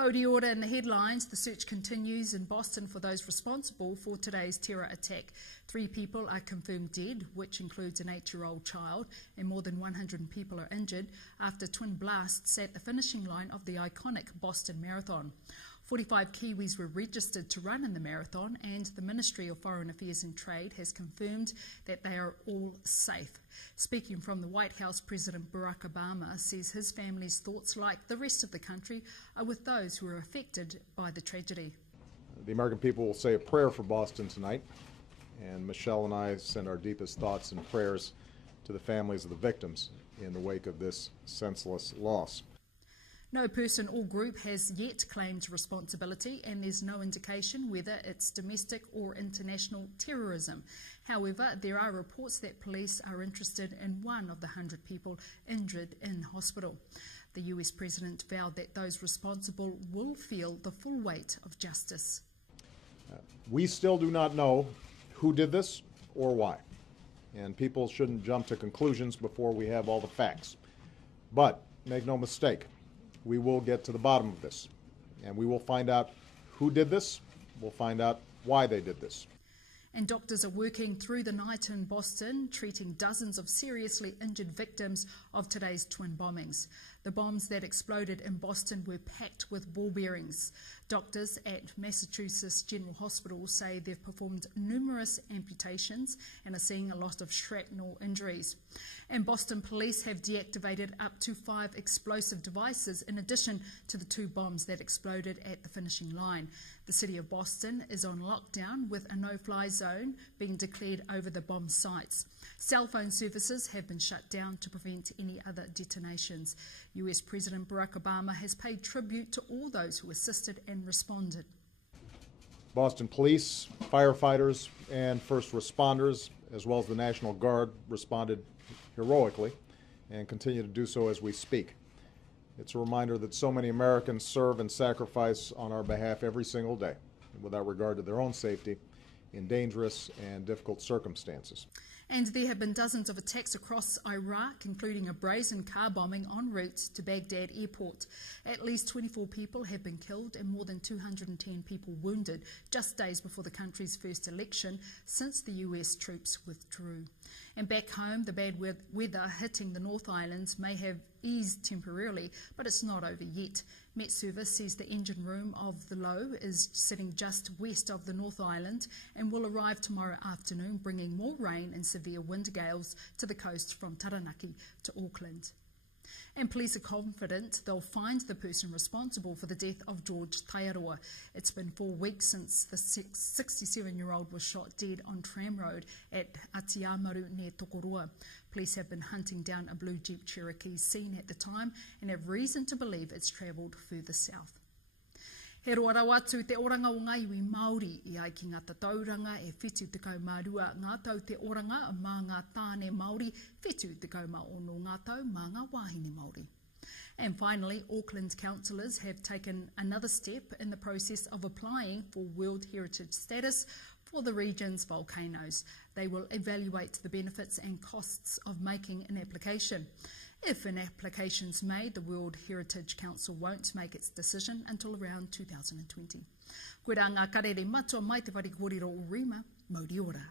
Modi order in the headlines. The search continues in Boston for those responsible for today's terror attack. 3 people are confirmed dead, which includes an 8-year-old child, and more than 100 people are injured after twin blasts at the finishing line of the iconic Boston Marathon. 45 Kiwis were registered to run in the marathon, and the Ministry of Foreign Affairs and Trade has confirmed that they are all safe. Speaking from the White House, President Barack Obama says his family's thoughts, like the rest of the country, are with those who were affected by the tragedy. The American people will say a prayer for Boston tonight, and Michelle and I send our deepest thoughts and prayers to the families of the victims in the wake of this senseless loss. No person or group has yet claimed responsibility, and there's no indication whether it's domestic or international terrorism. However, there are reports that police are interested in one of the 100 people injured in hospital. The US President vowed that those responsible will feel the full weight of justice. We still do not know who did this or why, and people shouldn't jump to conclusions before we have all the facts. But make no mistake, we will get to the bottom of this, and we will find out who did this, we'll find out why they did this. And doctors are working through the night in Boston, treating dozens of seriously injured victims of today's twin bombings. The bombs that exploded in Boston were packed with ball bearings. Doctors at Massachusetts General Hospital say they've performed numerous amputations and are seeing a lot of shrapnel injuries. And Boston police have deactivated up to 5 explosive devices in addition to the 2 bombs that exploded at the finishing line. The city of Boston is on lockdown, with a no-fly zone being declared over the bomb sites. Cell phone services have been shut down to prevent any other detonations. US President Barack Obama has paid tribute to all those who assisted and responded. Boston police, firefighters, and first responders, as well as the National Guard, responded heroically and continue to do so as we speak. It's a reminder that so many Americans serve and sacrifice on our behalf every single day, without regard to their own safety, in dangerous and difficult circumstances. And there have been dozens of attacks across Iraq, including a brazen car bombing en route to Baghdad airport. At least 24 people have been killed and more than 210 people wounded, just days before the country's first election since the US troops withdrew. And back home, the bad weather hitting the North Island may have eased temporarily, but it's not over yet. Met Service says the engine room of the low is sitting just west of the North Island and will arrive tomorrow afternoon, bringing more rain and severe wind gales to the coast from Taranaki to Auckland. And police are confident they'll find the person responsible for the death of George Taiaroa. It's been 4 weeks since the 67-year-old was shot dead on Tram Road at Atiamaru near Tokoroa. Police have been hunting down a blue Jeep Cherokee seen at the time and have reason to believe it's travelled further south. He roa rau atu te oranga o ngā iwi Māori i ai ki ngā tatauranga e whitu tekau mārua ngā tau te oranga mā ngā tāne Māori whitu tekau mā ono ngā tau mā ngā wāhine Māori. And finally, Auckland councillors have taken another step in the process of applying for World Heritage status for the region's volcanoes. They will evaluate the benefits and costs of making an application. If an application's made, the World Heritage Council won't make its decision until around 2020. Koe rā ngā karere matua mai te whare kōrero o Rima, Maudiora.